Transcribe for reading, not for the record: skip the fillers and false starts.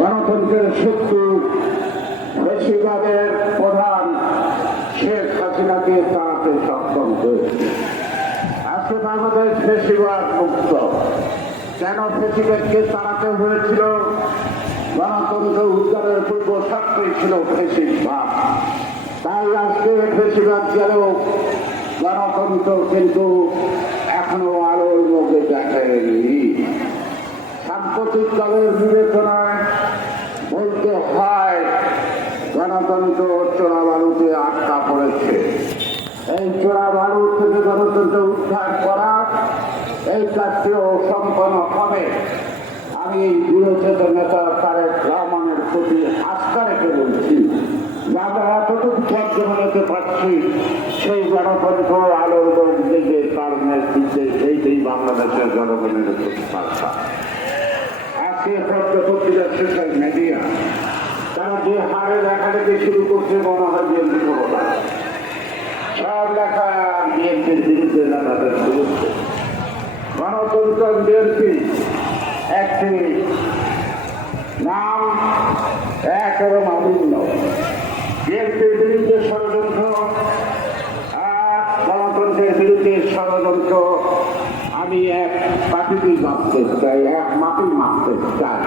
গণতন্ত্রের শত্রু ফ্যাসিবাদের প্রধান শেখ হাসিনাকে তাড়াতে সক্ষম হয়েছে। আজকে বাংলাদেশ ফ্যাসিবাদ মুক্ত। কেন ফ্যাসিবাদকে তাড়াতে হয়েছিল? গণতন্ত্র উদ্ধারের পূর্ব শর্তই ছিল ফ্যাসিবাদ। তাই আজকে ফ্যাসিবাদ গেলেও গণতন্ত্র কিন্তু এখনো আলোর মুখে দেখেনি। সাম্প্রতিক কালের বিবেচনায় বলতে হয় গণতন্ত্র চোরা বালুতে আটকা পড়েছে। এই চোরা বালু থেকে গণতন্ত্র উদ্ধার করা এই কাজটিও সম্পন্ন হবে। আমি দৃঢ়চেত নেতা তারেক রহমানের প্রতি আস্থা রেখে বলছি, আমরা এতটুকু পর্যন্ত হতে পারছি সেই গণতন্ত্র আলোর মুখ দেখে তার নেতৃত্বে এইটাই বাংলাদেশের জনগণের প্রতিষ্ঠা। আজকে পত্রপত্রিকা সোশ্যাল মিডিয়া তারা যে হারে লেখালেখি শুরু করছে মনে হয় বিএনপি করোনা সব লেখা বিএনপির বিরুদ্ধে না তাদের বিরুদ্ধে। গণতন্ত্র বিএনপি একটি নাম এক এবং অভিন্ন। বিএনপির বিরুদ্ধে ষড়যন্ত্র আর গণতন্ত্রের বিরুদ্ধে ষড়যন্ত্র আমি এক পাখিতেই মাপতে চাই, এক মাপেই মাপতে চাই।